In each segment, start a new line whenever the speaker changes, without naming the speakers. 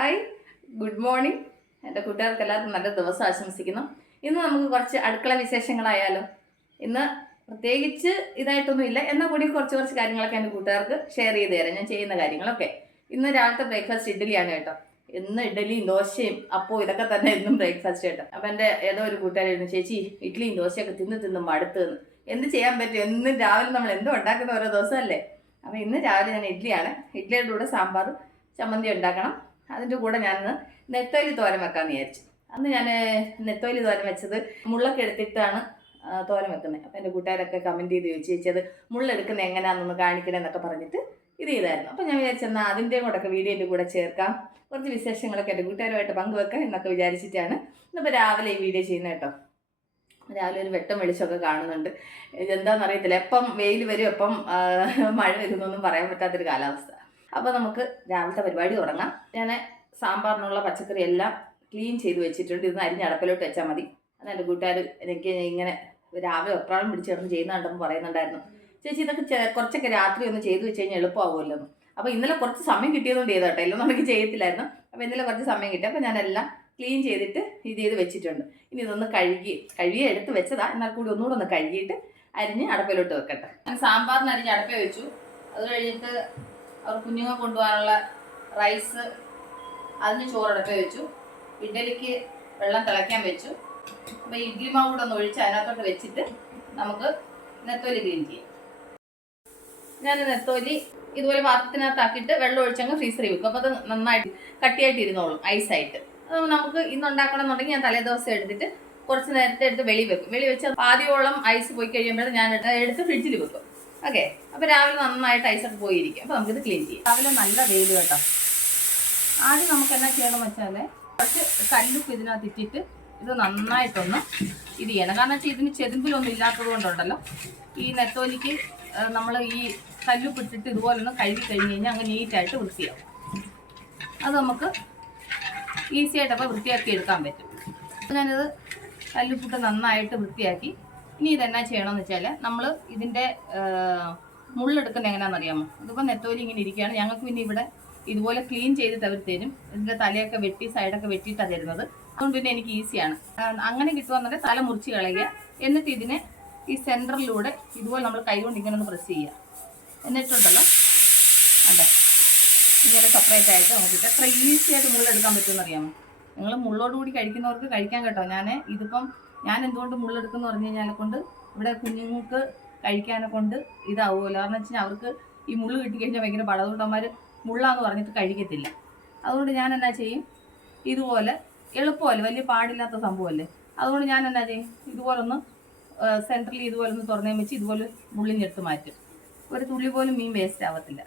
Hi. Good morning. എന്റെ കൂട്ടുകാർക്ക് എല്ലാവർക്കും നല്ല ദിവസം ആശംസിക്കുന്നു. ഇന്ന് നമുക്ക് കുറച്ച് അടുക്കള വിശേഷങ്ങളായാലോ? ഇന്ന് പ്രത്യേകിച്ച് ഇതായിട്ടൊന്നും ഇല്ല എന്നാൽ കൂടി കുറച്ച് കുറച്ച് കാര്യങ്ങളൊക്കെ എന്റെ കൂട്ടുകാർക്ക് ഷെയർ ചെയ്ത് തരാം. ഞാൻ ചെയ്യുന്ന കാര്യങ്ങളൊക്കെ. ഇന്ന് രാവിലത്തെ ബ്രേക്ക്ഫാസ്റ്റ് ഇഡ്ഡലിയാണ് കേട്ടോ. ഇന്ന് ഇഡ്ഡലിയും ദോശയും അപ്പോൾ ഇതൊക്കെ തന്നെ ഇന്നും ബ്രേക്ക്ഫാസ്റ്റ് കേട്ടോ. അപ്പം എന്റെ ഏതോ ഒരു കൂട്ടുകാരായിരുന്നു ചേച്ചി ഇഡ്ഡലിയും ദോശയൊക്കെ തിന്ന് തിന്ന് മടുത്ത് എന്ത് ചെയ്യാൻ പറ്റും? എന്നും രാവിലെ നമ്മൾ എന്തോ ഉണ്ടാക്കുന്ന ഓരോ ദിവസമല്ലേ? അപ്പോൾ ഇന്ന് രാവിലെ ഞാൻ ഇഡ്ഡലിയാണ്. ഇഡ്ഡലിയുടെ കൂടെ സാമ്പാർ ചമ്മന്തി ഉണ്ടാക്കണം. അതിന്റെ കൂടെ ഞാൻ നെത്തോലി തോരൻ വെക്കാമെന്ന് വിചാരിച്ചു. അന്ന് ഞാൻ നെത്തോലി തോരൻ വെച്ചത് മുള്ളൊക്കെ എടുത്തിട്ടാണ് തോരം തോരൻ വെക്കുന്നത്. അപ്പോൾ എന്റെ കൂട്ടുകാരൊക്കെ കമന്റ് ചെയ്ത് ചോദിച്ചു ചേച്ചത് മുള്ളെടുക്കുന്നത് എങ്ങനെയാണെന്നൊന്ന് കാണിക്കണേ എന്നൊക്കെ പറഞ്ഞിട്ട് ഇത് ചെയ്തായിരുന്നു. അപ്പോൾ ഞാൻ വിചാരിച്ചെന്നാൽ അതിന്റെയും കൂടെയൊക്കെ വീഡിയോന്റെ കൂടെ ചേർക്കാം. കുറച്ച് വിശേഷങ്ങളൊക്കെ എന്റെ കൂട്ടുകാരുമായിട്ട് പങ്കുവെക്കാം എന്നൊക്കെ വിചാരിച്ചിട്ടാണ് ഇന്നിപ്പോൾ രാവിലെ ഈ വീഡിയോ ചെയ്യുന്നത് കേട്ടോ. രാവിലെ ഒരു വെട്ടം വെളിച്ചമൊക്കെ കാണുന്നുണ്ട്. ഇതെന്താണെന്ന് അറിയത്തില്ല എപ്പം വെയിൽ വരും എപ്പം മഴ വരുന്നൊന്നും പറയാൻ പറ്റാത്തൊരു കാലാവസ്ഥ. അപ്പോൾ നമുക്ക് രാവിലത്തെ പരിപാടി തുടങ്ങാം. ഞാൻ സാമ്പാറിനുള്ള പച്ചക്കറി എല്ലാം ക്ലീൻ ചെയ്ത് വെച്ചിട്ടുണ്ട്. ഇന്ന് അരിഞ്ഞ് അടപ്പിലോട്ട് വെച്ചാൽ മതി. അത് എന്റെ കൂട്ടുകാർ എനിക്ക് ഇങ്ങനെ രാവിലെ ഒപ്രാളം പിടിച്ച് കിടന്ന് ചെയ്യുന്ന കണ്ടപ്പോൾ പറയുന്നുണ്ടായിരുന്നു ചേച്ചി ഇതൊക്കെ കുറച്ചൊക്കെ രാത്രി ഒന്ന് ചെയ്ത് വെച്ച് കഴിഞ്ഞാൽ എളുപ്പമാവുമല്ലോ എന്ന്. അപ്പോൾ ഇന്നലെ കുറച്ച് സമയം കിട്ടിയതുകൊണ്ട് ചെയ്തോട്ടെ എല്ലാം നമുക്ക് ചെയ്യത്തില്ലായിരുന്നു. അപ്പോൾ ഇന്നലെ കുറച്ച് സമയം കിട്ടി. അപ്പോൾ ഞാനെല്ലാം ക്ലീൻ ചെയ്തിട്ട് ഇത് ചെയ്ത് വെച്ചിട്ടുണ്ട്. ഇനി ഇതൊന്ന് കഴുകി കഴുകി എടുത്ത് വെച്ചതാ. എന്നാൽ കൂടി ഒന്നുകൂടെ ഒന്ന് കഴുകിയിട്ട് അരിഞ്ഞ് അടപ്പിലോട്ട് വെക്കട്ടെ. ഞാൻ സാമ്പാറിന് അരിഞ്ഞ് അടപ്പേ വെച്ചു. അത് കഴിഞ്ഞിട്ട് അവർ കുഞ്ഞുങ്ങൾ കൊണ്ടുപോകാനുള്ള റൈസ് അതിന് ചോറടപ്പ വെച്ചു. ഇഡലിക്ക് വെള്ളം തിളയ്ക്കാൻ വെച്ചു. അപ്പോൾ ഇഡ്ഡലി മാവ് കൂടെ ഒന്ന് ഒഴിച്ച് അതിനകത്തോട്ട് വെച്ചിട്ട് നമുക്ക് നെത്തോലി ഗ്രീൻ ചെയ്യാം. ഞാൻ നെത്തോലി ഇതുപോലെ പാത്രത്തിനകത്താക്കിയിട്ട് വെള്ളം ഒഴിച്ചങ്ങ് ഫ്രീസറിൽ വെക്കും. അപ്പോൾ അത് നന്നായിട്ട് കട്ടിയായിട്ട് ഇരുന്നോളും ഐസായിട്ട് അത് നമുക്ക് ഇന്ന് ഉണ്ടാക്കണം എന്നുണ്ടെങ്കിൽ ഞാൻ തലേദിവസം എടുത്തിട്ട് കുറച്ച് നേരത്തെ എടുത്ത് വെളി വെക്കും. വെളി വെച്ച് പാതിയോളം ഐസ് പോയി കഴിയുമ്പോൾ ഞാൻ എടുത്ത് ഫ്രിഡ്ജിൽ വെക്കും. ഓക്കെ അപ്പോൾ രാവിലെ നന്നായിട്ട് ഐസൊക്കെ പോയിരിക്കും. അപ്പോൾ നമുക്കിത് ക്ലീൻ ചെയ്യാം. രാവിലെ നല്ല വെയിൽ കേട്ടോ. ആദ്യം നമുക്ക് എന്നാ ചെയ്യണം വെച്ചാൽ കുറച്ച് കല്ലുപ്പ് ഇതിനകത്ത് ഇട്ടിട്ട് ഇത് നന്നായിട്ടൊന്ന് ഇത് ചെയ്യണം. കാരണം വെച്ചാൽ ഇതിന് ചെതുമ്പിലൊന്നും ഇല്ലാത്തത് കൊണ്ടുണ്ടല്ലോ ഈ നെത്തോലിക്ക് നമ്മൾ ഈ കല്ലുപ്പ് ഇട്ടിട്ട് ഇതുപോലെ ഒന്ന് കഴുകി കഴിഞ്ഞ് കഴിഞ്ഞാൽ അങ്ങ് നീറ്റായിട്ട് വൃത്തിയാവും. അത് നമുക്ക് ഈസിയായിട്ട് അപ്പോൾ വൃത്തിയാക്കി എടുക്കാൻ പറ്റും. ഞാനിത് കല്ലുപ്പിട്ട് നന്നായിട്ട് വൃത്തിയാക്കി ഇനി ഇതെന്നാ ചെയ്യണമെന്ന് വെച്ചാൽ നമ്മൾ ഇതിന്റെ മുള്ളെടുക്കുന്നത് എങ്ങനെയാണെന്ന് അറിയാമോ? ഇതിപ്പോൾ നെത്തോലി ഇങ്ങനെ ഇരിക്കുകയാണ്. ഞങ്ങൾക്ക് പിന്നെ ഇവിടെ ഇതുപോലെ ക്ലീൻ ചെയ്തിട്ട് അവർ തരും. ഇതിന്റെ തലയൊക്കെ വെട്ടി സൈഡൊക്കെ വെട്ടിയിട്ടാണ് തരുന്നത്. അതുകൊണ്ട് പിന്നെ എനിക്ക് ഈസിയാണ് അങ്ങനെ കിട്ടുവാന്നുണ്ടെങ്കിൽ തല മുറിച്ച് കളയുക. എന്നിട്ട് ഇതിനെ ഈ സെന്ററിലൂടെ ഇതുപോലെ നമ്മൾ കൈകൊണ്ട് ഇങ്ങനെ ഒന്ന് പ്രസ് ചെയ്യുക. എന്നിട്ടുണ്ടല്ലോ? അതെ. ഇങ്ങനെ സെപ്പറേറ്റ് ആയിട്ട് നോക്കിയിട്ട് എത്ര ഈസി ആയിട്ട് മുള്ളെടുക്കാൻ പറ്റുമെന്ന് അറിയാമോ? നിങ്ങൾ മുള്ളോട് കൂടി കഴിക്കുന്നവർക്ക് കഴിക്കാൻ കേട്ടോ. ഞാൻ ഇതിപ്പം ഞാൻ എന്തുകൊണ്ട് മുള്ളെടുക്കുന്നു പറഞ്ഞു കഴിഞ്ഞാൽ കൊണ്ട് ഇവിടെ കുഞ്ഞുങ്ങൾക്ക് കഴിക്കാനെ കൊണ്ട് ഇതാവുമല്ലോ. കാരണം വെച്ച് കഴിഞ്ഞാൽ അവർക്ക് ഈ മുള്ള് കിട്ടിക്കഴിഞ്ഞാൽ ഭയങ്കര പാടാ. മുള്ളാന്ന് പറഞ്ഞിട്ട് കഴിക്കത്തില്ല. അതുകൊണ്ട് ഞാൻ എന്നാ ചെയ്യും? ഇതുപോലെ എളുപ്പമല്ലേ? വലിയ പാടില്ലാത്ത സംഭവമല്ലേ? അതുകൊണ്ട് ഞാൻ എന്നാ ചെയ്യും? ഇതുപോലൊന്ന് സെൻട്രലി ഇതുപോലെ ഒന്ന് തുറന്നേ വെച്ച് ഇതുപോലെ മുള്ളിഞ്ഞെടുത്ത് മാറ്റും. ഒരു തുള്ളി പോലും മീൻ വേസ്റ്റ് ആവത്തില്ല.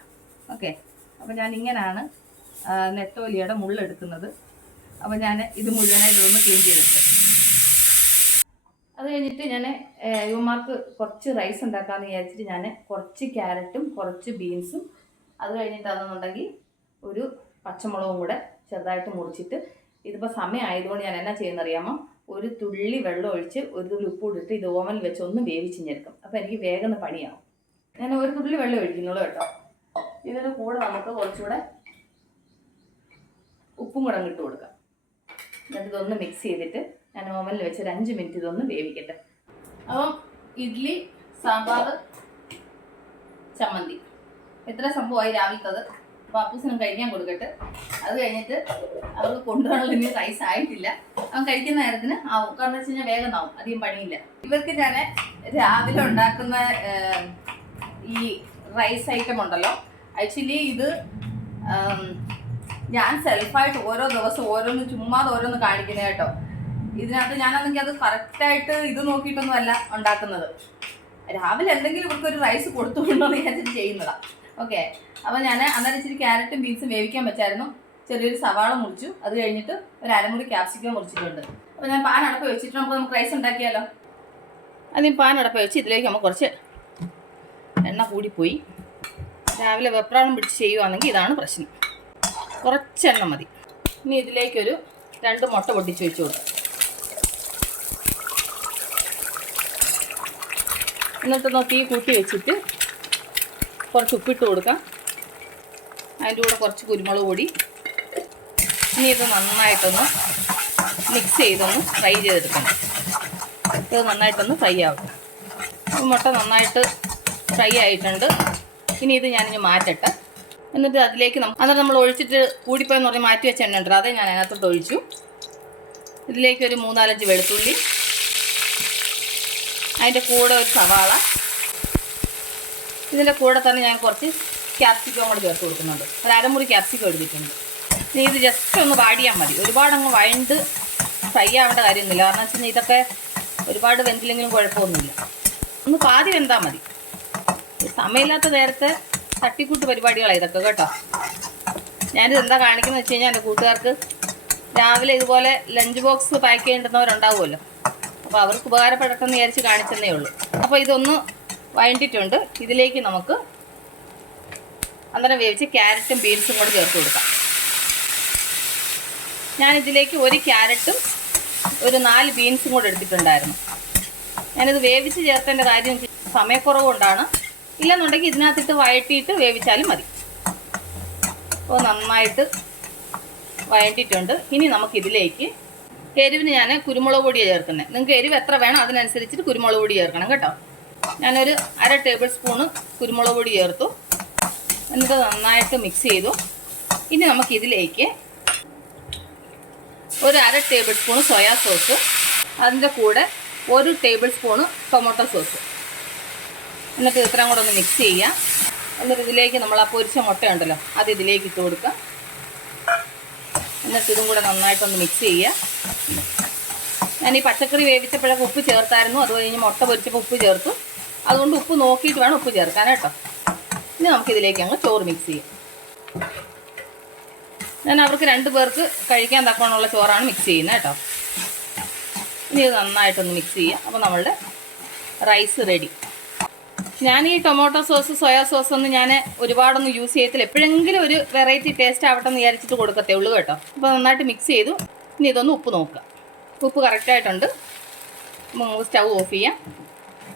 ഓക്കെ? അപ്പോൾ ഞാൻ ഇങ്ങനെയാണ് നെറ്റോലിയുടെ മുള്ളെടുക്കുന്നത്. അപ്പോൾ ഞാൻ ഇത് മുഴുവനായിട്ട് ഒന്ന് ക്ലീൻ ചെയ്തെടുത്ത്. അത് കഴിഞ്ഞിട്ട് ഞാൻ യുവമാർക്ക് കുറച്ച് റൈസ് ഉണ്ടാക്കാമെന്ന് വിചാരിച്ചിട്ട് ഞാൻ കുറച്ച് ക്യാരറ്റും കുറച്ച് ബീൻസും അത് കഴിഞ്ഞിട്ട് അതെന്നുണ്ടെങ്കിൽ ഒരു പച്ചമുളകും കൂടെ ചെറുതായിട്ട് മുറിച്ചിട്ട് ഇതിപ്പോൾ സമയം ആയതുകൊണ്ട് ഞാൻ എന്നാ ചെയ്യുന്ന അറിയാമോ ഒരു തുള്ളി വെള്ളം ഒഴിച്ച് ഒരു തുള്ളി ഉപ്പ് ഇട്ടിട്ട് ഇത് ഓവനിൽ വെച്ച് ഒന്ന് വേവിച്ചിഞ്ഞെടുക്കും അപ്പോൾ എനിക്ക് വേഗം പണിയാവും. ഞാൻ ഒരു തുള്ളി വെള്ളം ഒഴിക്കുന്നുള്ളൂ കേട്ടോ. ഇതിന് കൂടെ നമുക്ക് കുറച്ചുകൂടെ ഉപ്പും കൂടെ അങ്ങ് ഇട്ട് കൊടുക്കാം. എന്നിട്ട് ഇതൊന്ന് മിക്സ് ചെയ്തിട്ട് ഞാൻ ഓവനിൽ വെച്ച് ഒരു അഞ്ച് മിനിറ്റ് ഇതൊന്ന് വേവിക്കട്ടെ. അപ്പം ഇഡ്ലി സാമ്പാർ ചമ്മന്തി. എത്ര സംഭവമായി രാവിലത്തത്. പാപ്പൂസിനും കഴിക്കാൻ കൊടുക്കട്ടെ. അത് കഴിഞ്ഞിട്ട് അവർക്ക് കൊണ്ടുപോകാനുള്ള ഇനി റൈസ് ആയിട്ടില്ല. അവൻ കഴിക്കുന്ന നേരത്തിന് ആവും. കാരണം വെച്ച് കഴിഞ്ഞാൽ വേഗം ആവും. അധികം പണിയില്ല. ഇവർക്ക് ഞാൻ രാവിലെ ഉണ്ടാക്കുന്ന ഈ റൈസ് ഐറ്റം ഉണ്ടല്ലോ. ആക്ച്വലി ഇത് ഞാൻ സെൽഫായിട്ട് ഓരോ ദിവസം ഓരോന്ന് ചുമ്മാതെ ഓരോന്ന് കാണിക്കുന്നത് കേട്ടോ. ഇതിനകത്ത് ഞാനാണെങ്കിൽ അത് കറക്റ്റായിട്ട് ഇത് നോക്കിയിട്ടൊന്നും അല്ല ഉണ്ടാക്കുന്നത്. രാവിലെ എന്തെങ്കിലും ഇവർക്ക് ഒരു റൈസ് കൊടുത്തുകൊണ്ടോ എന്ന് വിചാരിച്ചിട്ട് ചെയ്യുന്നതാ. ഓക്കെ അപ്പോൾ ഞാൻ അന്നേരം ഇച്ചിരി ക്യാരറ്റും ബീൻസും വേവിക്കാൻ വെച്ചായിരുന്നു. ചെറിയൊരു സവാള മുറിച്ചു. അത് കഴിഞ്ഞിട്ട് ഒരു അരമുറി ക്യാപ്സിക്കം മുറിച്ചിട്ടുണ്ട്. അപ്പോൾ ഞാൻ പാൻ അടപ്പ് വെച്ചിട്ട് നമുക്ക് നമുക്ക് റൈസ് ഉണ്ടാക്കിയാലോ? ആദ്യം പാൻ അടപ്പ് വെച്ച് ഇതിലേക്ക് നമുക്ക് കുറച്ച് എണ്ണ കൂടിപ്പോയി. രാവിലെ വെപ്രാളം പിടിച്ച് ചെയ്യുവാണെങ്കിൽ ഇതാണ് പ്രശ്നം. കുറച്ച് മതി. ഇനി ഇതിലേക്കൊരു രണ്ട് മുട്ട പൊട്ടിച്ച് വെച്ച് കൊടുക്കാം. എന്നിട്ട് തീ കൂട്ടി വെച്ചിട്ട് കുറച്ച് ഉപ്പിട്ട് കൊടുക്കാം. അതിന്റെ കൂടെ കുറച്ച് കുരുമുളക് പൊടി. ഇനി ഇത് നന്നായിട്ടൊന്ന് മിക്സ് ചെയ്തൊന്ന് ഫ്രൈ ചെയ്തെടുക്കണം. ഇത് നന്നായിട്ടൊന്ന് ഫ്രൈ ആവും മുട്ട നന്നായിട്ട് ഫ്രൈ ആയിട്ടുണ്ട്. ഇനി ഇത് ഞാനിനി മാറ്റട്ടെ. എന്നിട്ട് അതിലേക്ക് നമുക്ക് അന്നേരം നമ്മൾ ഒഴിച്ചിട്ട് കൂടിപ്പോയെന്ന് പറഞ്ഞ് മാറ്റി വെച്ച എണ്ണ അതേ ഞാൻ അതിനകത്തോട്ട് ഒഴിച്ചു. ഇതിലേക്ക് ഒരു മൂന്നാലഞ്ച് വെളുത്തുള്ളി അതിന്റെ കൂടെ ഒരു സവാള. ഇതിന്റെ കൂടെ തന്നെ ഞാൻ കുറച്ച് ക്യാപ്സിക്കം കൂടെ ചേർത്ത് കൊടുക്കുന്നുണ്ട്. ഒരു അരമുറി ക്യാപ്സിക്കം എടുത്തിട്ടുണ്ട്. ഇനി ഇത് ജസ്റ്റ് ഒന്ന് വാടിയാൽ മതി. ഒരുപാടങ്ങ് വഴണ്ട് ഫ്രൈ ആവേണ്ട കാര്യമൊന്നുമില്ല. കാരണം വെച്ചാൽ ഇതൊക്കെ ഒരുപാട് വെന്തില്ലെങ്കിലും കുഴപ്പമൊന്നുമില്ല. ഒന്ന് പാതി വെന്താൽ മതി. സമയമില്ലാത്ത നേരത്തെ തട്ടിക്കൂട്ട് പരിപാടികളാണ് ഇതൊക്കെ കേട്ടോ. ഞാനിത് എന്താ കാണിക്കുന്നത് വെച്ച് കഴിഞ്ഞാൽ എന്റെ കൂട്ടുകാർക്ക് രാവിലെ ഇതുപോലെ ലഞ്ച് ബോക്സ് പാക്ക് ചെയ്യേണ്ടുന്നവരുണ്ടാവുമല്ലോ. അപ്പോൾ അവർക്ക് ഉപകാരപ്പെടട്ടെ എന്ന് വിചാരിച്ച് കാണിച്ചെന്നേ ഉള്ളൂ. അപ്പോൾ ഇതൊന്ന് വഴണ്ടിട്ടുണ്ട് ഇതിലേക്ക് നമുക്ക് അന്നേരം വേവിച്ച് ക്യാരറ്റും ബീൻസും കൂടെ ചേർത്ത് കൊടുക്കാം. ഞാനിതിലേക്ക് ഒരു ക്യാരറ്റും ഒരു നാല് ബീൻസും കൂടെ എടുത്തിട്ടുണ്ടായിരുന്നു. ഞാനിത് വേവിച്ച് ചേർത്തേണ്ട കാര്യം സമയക്കുറവുകൊണ്ടാണ്. സമയക്കുറവ് കൊണ്ടാണ് ഇല്ലെന്നുണ്ടെങ്കിൽ ഇതിനകത്തിട്ട് വഴറ്റിയിട്ട് വേവിച്ചാലും മതി. അപ്പോൾ നന്നായിട്ട് വഴറ്റിയിട്ടുണ്ട് ഇനി നമുക്കിതിലേക്ക് എരിവിന് ഞാൻ കുരുമുളക് പൊടിയാണ് ചേർക്കുന്നത് നിങ്ങൾക്ക് എരിവ് എത്ര വേണം അതിനനുസരിച്ചിട്ട് കുരുമുളക് പൊടി ചേർക്കണം കേട്ടോ. ഞാനൊരു അര ടേബിൾ സ്പൂണ് കുരുമുളക് പൊടി ചേർത്തു. എന്നിട്ട് നന്നായിട്ട് മിക്സ് ചെയ്തു. ഇനി നമുക്ക് ഇതിലേക്ക് ഒരു അര ടേബിൾ സ്പൂൺ സോയാ സോസ് അതിന്റെ കൂടെ ഒരു ടേബിൾ സ്പൂണ് ടൊമാറ്റോ സോസ്. എന്നിട്ട് ഇത്രയും കൂടെ ഒന്ന് മിക്സ് ചെയ്യുക എന്നിട്ട് ഇതിലേക്ക് നമ്മൾ ആ പൊരിച്ച മുട്ടയുണ്ടല്ലോ അത് ഇതിലേക്ക് ഇട്ട് കൊടുക്കുക എന്നിട്ട് ഇതും കൂടെ നന്നായിട്ടൊന്ന് മിക്സ് ചെയ്യുക. ഞാൻ ഈ പച്ചക്കറി വേവിച്ചപ്പോഴൊക്കെ ഉപ്പ് ചേർത്തായിരുന്നു. അത് കഴിഞ്ഞ് മുട്ട പൊരിച്ചപ്പോൾ ഉപ്പ് ചേർത്തു. അതുകൊണ്ട് ഉപ്പ് നോക്കിയിട്ട് വേണം ഉപ്പ് ചേർക്കാൻ കേട്ടോ. ഇനി നമുക്കിതിലേക്ക് അങ്ങ് ചോറ് മിക്സ് ചെയ്യാം. ഞാൻ അവർക്ക് രണ്ട് പേർക്ക് കഴിക്കാൻ തക്കവണ്ണമുള്ള ചോറാണ് മിക്സ് ചെയ്യുന്നത് കേട്ടോ. ഇനി ഇത് നന്നായിട്ടൊന്ന് മിക്സ് ചെയ്യുക. അപ്പോൾ നമ്മളുടെ റൈസ് റെഡി ഞാൻ ഈ ടൊമാറ്റോ സോസ് സോയാ സോസ് ഒന്നും ഞാൻ ഒരുപാടൊന്നും യൂസ് ചെയ്യത്തില്ല. എപ്പോഴെങ്കിലും ഒരു വെറൈറ്റി ടേസ്റ്റ് ആവട്ടെ എന്ന് വിചാരിച്ചിട്ട് കൊടുക്കത്തേ ഉള്ളൂ കേട്ടോ. അപ്പോൾ നന്നായിട്ട് മിക്സ് ചെയ്തു. ഇനി ഇതൊന്ന് ഉപ്പ് നോക്കുക. ഉപ്പ് കറക്റ്റായിട്ടുണ്ട് നമുക്ക് സ്റ്റൗ ഓഫ് ചെയ്യാം.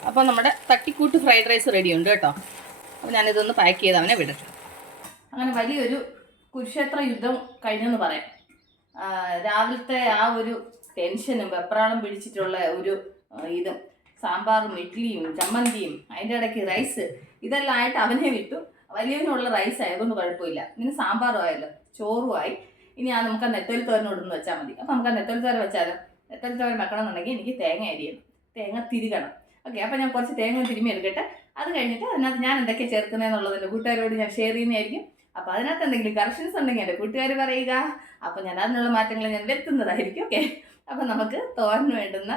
അപ്പോൾ നമ്മുടെ തട്ടിക്കൂട്ട് ഫ്രൈഡ് റൈസ് റെഡി ഉണ്ട് കേട്ടോ. അപ്പോൾ ഞാനിതൊന്ന് പാക്ക് ചെയ്ത് അവനെ വിടട്ടെ. അങ്ങനെ വലിയൊരു കുരുക്ഷേത്ര യുദ്ധം കഴിഞ്ഞെന്ന് പറയാം. രാവിലത്തെ ആ ഒരു ടെൻഷനും വെപ്രാളം പിടിച്ചിട്ടുള്ള ഒരു ഇതും. സാമ്പാറും ഇഡ്ഡലിയും ചമ്മന്തിയും അതിന്റെ ഇടയ്ക്ക് റൈസ് ഇതെല്ലാം ആയിട്ട് അവനെ വിട്ടു. വലിയവനുള്ള റൈസ് ആയതുകൊണ്ട് കുഴപ്പമില്ല. ഇനി സാമ്പാറും ആയല്ലോ. ചോറും ആയി. ഇനി ആ നമുക്ക് ആ നെത്തോലി തോരനോടൊന്ന് വെച്ചാൽ മതി. അപ്പം നമുക്ക് ആ നെത്തോലി തോരൻ വെച്ചാലോ? നെത്തോലി തോരൻ വെക്കണമെന്നുണ്ടെങ്കിൽ എനിക്ക് തേങ്ങ അരിയണം തേങ്ങ തിരികണം. ഓക്കെ അപ്പം ഞാൻ കുറച്ച് തേങ്ങ തിരുമ്മി എടുക്കട്ടെ. അത് കഴിഞ്ഞിട്ട് അതിനകത്ത് ഞാൻ എന്തൊക്കെയാണ് ചേർക്കുന്നതെന്നുള്ളതിന്റെ കൂട്ടുകാരോട് ഞാൻ ഷെയർ ചെയ്യുന്നതായിരിക്കും. അപ്പോൾ അതിനകത്ത് എന്തെങ്കിലും കറക്ഷൻസ് ഉണ്ടെങ്കിൽ എന്റെ കൂട്ടുകാർ പറയുക. അപ്പോൾ ഞാൻ അതിനുള്ള മാറ്റങ്ങൾ ഞാൻ വരുത്തുന്നതായിരിക്കും. ഓക്കെ അപ്പം നമുക്ക് തോരന് വേണ്ടുന്ന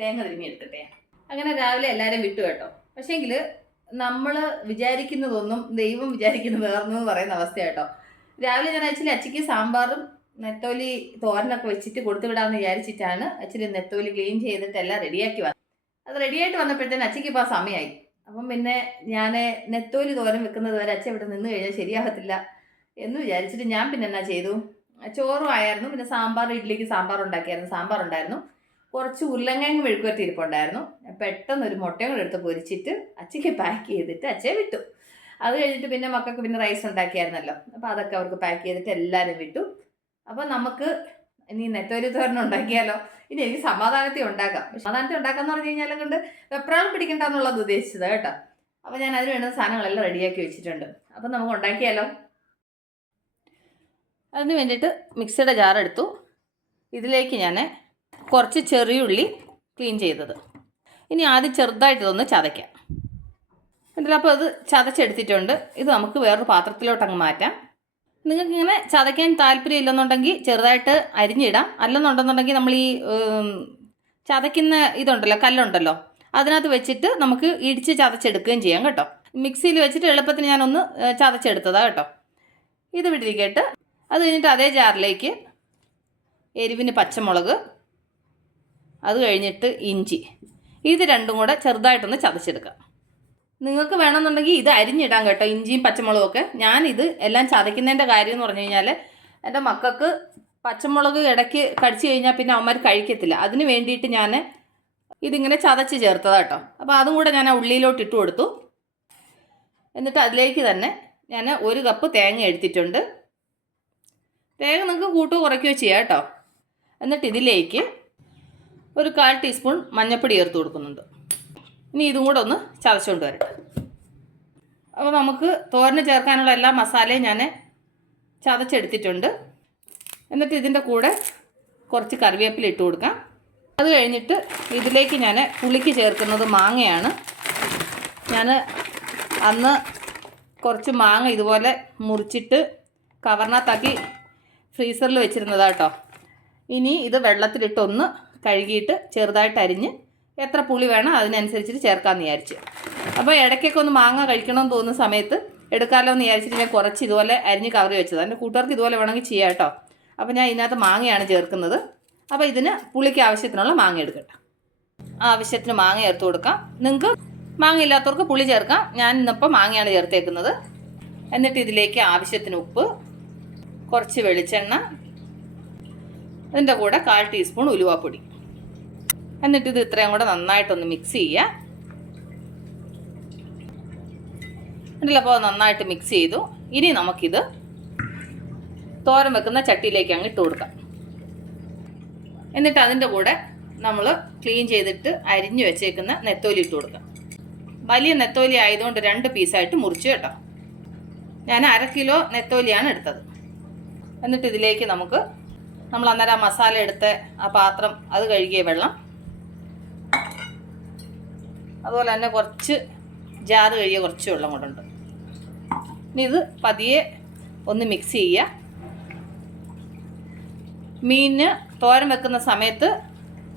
തേങ്ങ തിരുമ്മി എടുക്കട്ടെ. അങ്ങനെ രാവിലെ എല്ലാവരും വിട്ടു കേട്ടോ. പക്ഷേങ്കിൽ നമ്മൾ വിചാരിക്കുന്നതൊന്നും ദൈവം വിചാരിക്കുന്നത് വേറെന്ന് പറയുന്ന അവസ്ഥ കേട്ടോ രാവിലെ ഞാൻ ആക്ച്വലി അച്ചയ്ക്ക് സാമ്പാറും നെത്തോലി തോരനൊക്കെ വെച്ചിട്ട് കൊടുത്തു വിടാമെന്ന് വിചാരിച്ചിട്ടാണ് ആക്ച്വലി നെത്തോലി ക്ലീൻ ചെയ്തിട്ട് എല്ലാം റെഡിയാക്കി വന്നത്. അത് റെഡിയായിട്ട് വന്നപ്പോഴത്തേന് അച്ചയ്ക്ക് ഇപ്പോൾ സമയമായി അപ്പം പിന്നെ ഞാൻ നെത്തോലി തോരൻ വെക്കുന്നത് വരെ അച്ഛൻ ഇവിടെ നിന്ന് കഴിഞ്ഞാൽ ശരിയാകത്തില്ല എന്ന് വിചാരിച്ചിട്ട് ഞാൻ പിന്നെ എന്നാ ചെയ്തു? ചോറും ആയിരുന്നു പിന്നെ സാമ്പാർ ഇഡ്ഡലിക്ക് സാമ്പാർ ഉണ്ടാക്കിയായിരുന്നു. സാമ്പാർ ഉണ്ടായിരുന്നു കുറച്ച് ഉരുളങ്കിഴങ്ങ് മെഴുക്കുവരട്ടി ഇരിപ്പുണ്ടായിരുന്നു. പെട്ടെന്ന് ഒരു മുട്ടയും കൂടെ എടുത്ത് പൊരിച്ചിട്ട് അച്ചയ്ക്ക് പാക്ക് ചെയ്തിട്ട് അച്ഛയെ വിട്ടു. അത് കഴിഞ്ഞിട്ട് പിന്നെ മക്കൾക്ക് പിന്നെ റൈസ് ഉണ്ടാക്കിയായിരുന്നല്ലോ. അപ്പോൾ അതൊക്കെ അവർക്ക് പാക്ക് ചെയ്തിട്ട് എല്ലാവരും വിട്ടു. അപ്പോൾ നമുക്ക് ഇനി നെറ്റൊരു തോരൻ ഉണ്ടാക്കിയാലോ? ഇനി എനിക്ക് സമാധാനത്തിൽ ഉണ്ടാക്കാം. സമാധാനത്തിൽ ഉണ്ടാക്കാന്ന് പറഞ്ഞു കഴിഞ്ഞാൽ കൊണ്ട് വെപ്രാളം പിടിക്കണ്ട എന്നുള്ളത് ഉദ്ദേശിച്ചത് കേട്ടോ. അപ്പോൾ ഞാൻ അതിന് വേണ്ട സാധനങ്ങളെല്ലാം റെഡിയാക്കി വെച്ചിട്ടുണ്ട്. അപ്പം നമുക്ക് ഉണ്ടാക്കിയാലോ? അതിന് വേണ്ടിയിട്ട് മിക്സിയുടെ ജാർ എടുത്തു. ഇതിലേക്ക് ഞാൻ കുറച്ച് ചെറിയുള്ളി ക്ലീൻ ചെയ്തത്. ഇനി ആദ്യം ചെറുതായിട്ട് ഇതൊന്ന് ചതയ്ക്കാം. എന്നിട്ട് അപ്പോൾ അത് ചതച്ചെടുത്തിട്ടുണ്ട്. ഇത് നമുക്ക് വേറൊരു പാത്രത്തിലോട്ട് അങ്ങ് മാറ്റാം. നിങ്ങൾക്ക് ഇങ്ങനെ ചതയ്ക്കാൻ താല്പര്യം ഇല്ലെന്നുണ്ടെങ്കിൽ ചെറുതായിട്ട് അരിഞ്ഞിടാം. അല്ലെന്നുണ്ടെന്നുണ്ടെങ്കിൽ നമ്മൾ ഈ ചതയ്ക്കുന്ന ഇതുണ്ടല്ലോ കല്ലുണ്ടല്ലോ അതിനകത്ത് വെച്ചിട്ട് നമുക്ക് ഇടിച്ച് ചതച്ചെടുക്കുകയും ചെയ്യാം കേട്ടോ. മിക്സിയിൽ വെച്ചിട്ട് എളുപ്പത്തിന് ഞാനൊന്ന് ചതച്ചെടുത്തതാണ് കേട്ടോ. ഇത് വിട്ടിരിക്കട്ട്. അത് കഴിഞ്ഞിട്ട് അതേ ജാറിലേക്ക് എരിവിന് പച്ചമുളക് അത് കഴിഞ്ഞിട്ട് ഇഞ്ചി. ഇത് രണ്ടും കൂടെ ചെറുതായിട്ടൊന്ന് ചതച്ചെടുക്കാം. നിങ്ങൾക്ക് വേണമെന്നുണ്ടെങ്കിൽ ഇത് അരിഞ്ഞിടാം കേട്ടോ ഇഞ്ചിയും പച്ചമുളകും ഒക്കെ. ഞാൻ ഇത് എല്ലാം ചതയ്ക്കുന്നതിന്റെ കാര്യം എന്ന് പറഞ്ഞു കഴിഞ്ഞാൽ എന്റെ മക്കൾക്ക് പച്ചമുളക് ഇടയ്ക്ക് കടിച്ചു കഴിഞ്ഞാൽ പിന്നെ അവന്മാർ കഴിക്കത്തില്ല. അതിന് വേണ്ടിയിട്ട് ഞാൻ ഇതിങ്ങനെ ചതച്ച് ചേർത്തതാണ് കേട്ടോ. അപ്പോൾ അതും കൂടെ ഞാൻ ആ ഉള്ളിയിലോട്ട് ഇട്ട് കൊടുത്തു. എന്നിട്ട് അതിലേക്ക് തന്നെ ഞാൻ ഒരു കപ്പ് തേങ്ങ എടുത്തിട്ടുണ്ട്. തേങ്ങ നിങ്ങൾക്ക് കൂട്ടുകുറയ്ക്കുകയോ ചെയ്യാം കേട്ടോ. എന്നിട്ട് ഇതിലേക്ക് ഒരു കാൽ ടീസ്പൂൺ മഞ്ഞൾപ്പൊടി ചേർത്ത് കൊടുക്കുന്നുണ്ട്. ഇനി ഇതും കൂടെ ഒന്ന് ചതച്ചുകൊണ്ട് വരട്ടെ. അപ്പോൾ നമുക്ക് തോരന് ചേർക്കാനുള്ള എല്ലാ മസാലയും ഞാൻ ചതച്ചെടുത്തിട്ടുണ്ട്. എന്നിട്ട് ഇതിന്റെ കൂടെ കുറച്ച് കറിവേപ്പില ഇട്ട് കൊടുക്കാം. അത് കഴിഞ്ഞിട്ട് ഇതിലേക്ക് ഞാൻ പുളിക്ക് ചേർക്കുന്നത് മാങ്ങയാണ്. ഞാൻ അന്ന് കുറച്ച് മാങ്ങ ഇതുപോലെ മുറിച്ചിട്ട് കവറിനകത്താക്കി ഫ്രീസറിൽ വെച്ചിരുന്നതാട്ടോ ഇനി ഇത് വെള്ളത്തിലിട്ടൊന്ന് കഴുകിയിട്ട് ചെറുതായിട്ട് അരിഞ്ഞ് എത്ര പുളി വേണം അതിനനുസരിച്ചിട്ട് ചേർക്കാമെന്ന് വിചാരിച്ചു. അപ്പോൾ ഇടയ്ക്കൊക്കെ ഒന്ന് മാങ്ങ കഴിക്കണമെന്ന് തോന്നുന്ന സമയത്ത് എടുക്കാമല്ലോ എന്ന് വിചാരിച്ചിട്ട് ഞാൻ കുറച്ച് ഇതുപോലെ അരിഞ്ഞ് കവർ വെച്ചത്. എന്റെ കൂട്ടുകാർക്ക് ഇതുപോലെ വേണമെങ്കിൽ ചെയ്യാം കേട്ടോ. അപ്പോൾ ഞാൻ ഇതിനകത്ത് മാങ്ങയാണ് ചേർക്കുന്നത്. അപ്പോൾ ഇതിന് പുളിക്ക് ആവശ്യത്തിനുള്ള മാങ്ങ എടുക്കട്ടെ. ആവശ്യത്തിന് മാങ്ങ ചേർത്ത് കൊടുക്കാം. നിങ്ങൾക്ക് മാങ്ങ ഇല്ലാത്തവർക്ക് പുളി ചേർക്കാം. ഞാൻ ഇന്നിപ്പോൾ മാങ്ങയാണ് ചേർത്തേക്കുന്നത്. എന്നിട്ട് ഇതിലേക്ക് ആവശ്യത്തിന് ഉപ്പ് കുറച്ച് വെളിച്ചെണ്ണ അതിന്റെ കൂടെ കാൽ ടീസ്പൂൺ ഉലുവാപ്പൊടി. എന്നിട്ട് ഇത് ഇത്രയും കൂടെ നന്നായിട്ടൊന്ന് മിക്സ് ചെയ്യുക. എന്നിട്ടപ്പോൾ നന്നായിട്ട് മിക്സ് ചെയ്തു. ഇനി നമുക്കിത് തോരൻ വെക്കുന്ന ചട്ടിയിലേക്ക് അങ്ങ് ഇട്ട് കൊടുക്കാം. എന്നിട്ട് അതിന്റെ കൂടെ നമ്മൾ ക്ലീൻ ചെയ്തിട്ട് അരിഞ്ഞു വെച്ചേക്കുന്ന നെത്തോലി ഇട്ട് കൊടുക്കാം. വലിയ നെത്തോലി ആയതുകൊണ്ട് രണ്ട് പീസായിട്ട് മുറിച്ചു കേട്ടോ. ഞാൻ അര കിലോ നെത്തോലിയാണ് എടുത്തത്. എന്നിട്ട് ഇതിലേക്ക് നമുക്ക് നമ്മൾ അന്നേരം മസാല എടുത്ത ആ പാത്രം അത് കഴുകിയ വെള്ളം അതുപോലെ തന്നെ കുറച്ച് ജാത് കഴിയുക കുറച്ച് വെള്ളം കൊണ്ടുണ്ട് ഇനി ഇത് പതിയെ ഒന്ന് മിക്സ് ചെയ്യുക. മീനിന് തോരൻ വെക്കുന്ന സമയത്ത്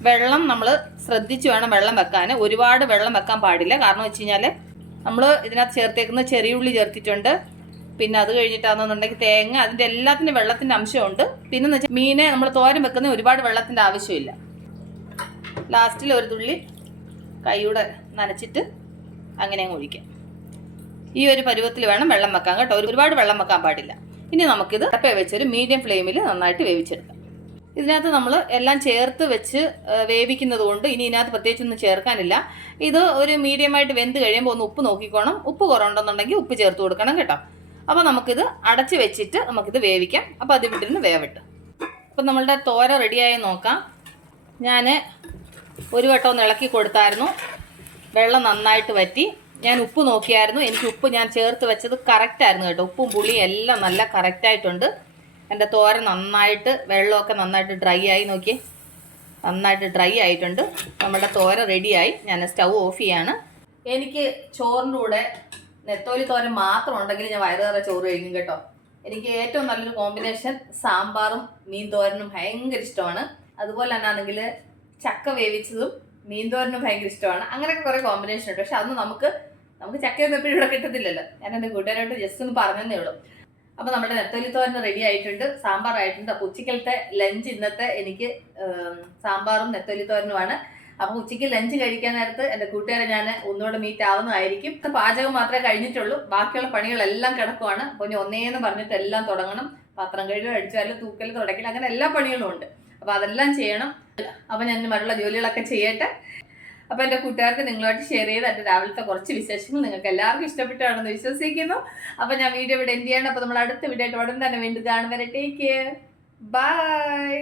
വെള്ളം നമ്മൾ ശ്രദ്ധിച്ച് വേണം വെള്ളം വെക്കാൻ ഒരുപാട് വെള്ളം വെക്കാൻ പാടില്ല. കാരണം വെച്ച് കഴിഞ്ഞാൽ നമ്മൾ ഇതിനകത്ത് ചേർത്തേക്കുന്ന ചെറിയ ഉള്ളി ചേർത്തിട്ടുണ്ട്. പിന്നെ അത് കഴിഞ്ഞിട്ടാണെന്നുണ്ടെങ്കിൽ തേങ്ങ അതിന്റെ എല്ലാത്തിന്റെ വെള്ളത്തിന്റെ അംശമുണ്ട്. പിന്നെ എന്ന് വെച്ചാൽ മീനെ നമ്മൾ തോരൻ വെക്കുന്ന ഒരുപാട് വെള്ളത്തിന്റെ ആവശ്യമില്ല. ലാസ്റ്റിൽ ഒരു തുള്ളി കൈയുടെ നനച്ചിട്ട് അങ്ങനെ അങ്ങ് ഒഴിക്കാം. ഈ ഒരു പരുവത്തിൽ വേണം വെള്ളം വെക്കാൻ കേട്ടോ. ഒരു- ഒരുപാട് വെള്ളം വെക്കാൻ പാടില്ല. ഇനി നമുക്കിത് അപ്പം വെച്ചൊരു മീഡിയം ഫ്ലെയിമിൽ നന്നായിട്ട് വേവിച്ചെടുക്കാം. ഇതിനകത്ത് നമ്മൾ എല്ലാം ചേർത്ത് വെച്ച് വേവിക്കുന്നത് കൊണ്ട് ഇനി ഇതിനകത്ത് പ്രത്യേകിച്ചൊന്നും ചേർക്കാനില്ല. ഇത് ഒരു മീഡിയമായിട്ട് വെന്ത് കഴിയുമ്പോൾ ഒന്ന് ഉപ്പ് നോക്കിക്കോണം. ഉപ്പ് കുറവുണ്ടെന്നുണ്ടെങ്കിൽ ഉപ്പ് ചേർത്ത് കൊടുക്കണം കേട്ടോ. അപ്പോൾ നമുക്കിത് അടച്ച് വെച്ചിട്ട് നമുക്കിത് വേവിക്കാം. അപ്പോൾ അത് വിട്ടിരുന്ന് വേവട്ട്. അപ്പം നമ്മളുടെ തോര റെഡിയായി നോക്കാം. ഞാൻ ഒരു വട്ടം ഒന്ന് ഇളക്കി കൊടുത്തായിരുന്നു. വെള്ളം നന്നായിട്ട് വറ്റി. ഞാൻ ഉപ്പ് നോക്കിയായിരുന്നു. എനിക്ക് ഉപ്പ് ഞാൻ ചേർത്ത് വെച്ചത് കറക്റ്റായിരുന്നു കേട്ടോ. ഉപ്പും പുളിയും എല്ലാം നല്ല കറക്റ്റായിട്ടുണ്ട് എന്റെ തോര നന്നായിട്ട് വെള്ളമൊക്കെ നന്നായിട്ട് ഡ്രൈ ആയി നോക്കി നന്നായിട്ട് ഡ്രൈ ആയിട്ടുണ്ട്. നമ്മുടെ തോര റെഡിയായി ഞാൻ സ്റ്റൗ ഓഫ് ചെയ്യാണ്. എനിക്ക് ചോറിന്റെ കൂടെ നെത്തോലി തോരൻ മാത്രം ഉണ്ടെങ്കിൽ ഞാൻ വയറുകയറ ചോറ് കഴിക്കും കേട്ടോ. എനിക്ക് ഏറ്റവും നല്ലൊരു കോമ്പിനേഷൻ സാമ്പാറും മീൻ തോരനും ഭയങ്കര ഇഷ്ടമാണ്. അതുപോലെ തന്നെ ആണെങ്കിൽ ചക്ക വേവിച്ചതും മീൻതോരനും ഭയങ്കര ഇഷ്ടമാണ്. അങ്ങനെയൊക്കെ കുറേ കോമ്പിനേഷൻ ഉണ്ട്. പക്ഷെ അതൊന്നും നമുക്ക് നമുക്ക് ചക്കയൊന്നും എപ്പോഴും ഇവിടെ കിട്ടത്തില്ലല്ലോ. ഞാൻ എന്റെ കൂട്ടുകാരോട്ട് ജസ്റ്റ് ഒന്ന് പറഞ്ഞതേ ഉള്ളൂ. അപ്പോൾ നമ്മുടെ നെത്തോലി തോരൻ റെഡി ആയിട്ടുണ്ട് സാമ്പാർ ആയിട്ടുണ്ട്. അപ്പോൾ ഉച്ചക്കലത്തെ ലഞ്ച് ഇന്നത്തെ എനിക്ക് സാമ്പാറും നെത്തോലി തോരനുമാണ്. അപ്പോൾ ഉച്ചയ്ക്ക് ലഞ്ച് കഴിക്കാൻ നേരത്ത് എന്റെ കൂട്ടുകാരെ ഞാൻ ഒന്നുകൂടെ മീറ്റ് ആവുന്നതായിരിക്കും. ഇപ്പം പാചകം മാത്രമേ കഴിഞ്ഞിട്ടുള്ളൂ. ബാക്കിയുള്ള പണികളെല്ലാം കിടക്കുവാണ്. അപ്പോൾ ഇനി ഒന്നേന്ന് പറഞ്ഞിട്ട് എല്ലാം തുടങ്ങണം. പാത്രം കഴുകൽ അടിച്ചാൽ തൂക്കൽ തുടക്കൽ അങ്ങനെ എല്ലാ പണികളും ഉണ്ട്. അപ്പോൾ അതെല്ലാം ചെയ്യണം. അപ്പോൾ ഞാൻ മറ്റുള്ള ജോലികളൊക്കെ ചെയ്യട്ടെ. അപ്പോൾ എന്റെ കൂട്ടുകാർക്ക് നിങ്ങളുമായിട്ട് ഷെയർ ചെയ്ത് എന്റെ രാവിലത്തെ കുറച്ച് വിശേഷങ്ങൾ നിങ്ങൾക്ക് എല്ലാവർക്കും ഇഷ്ടപ്പെട്ടാണെന്ന് വിശ്വസിക്കുന്നു. അപ്പോൾ ഞാൻ വീഡിയോ ഇവിടെ എൻഡ് ചെയ്യണം. അപ്പോൾ നമ്മൾ അടുത്ത വീഡിയോ ആയിട്ട് ഉടൻ തന്നെ വീണ്ടും കാണുന്നവരെ ടേക്ക് കെയർ ബൈ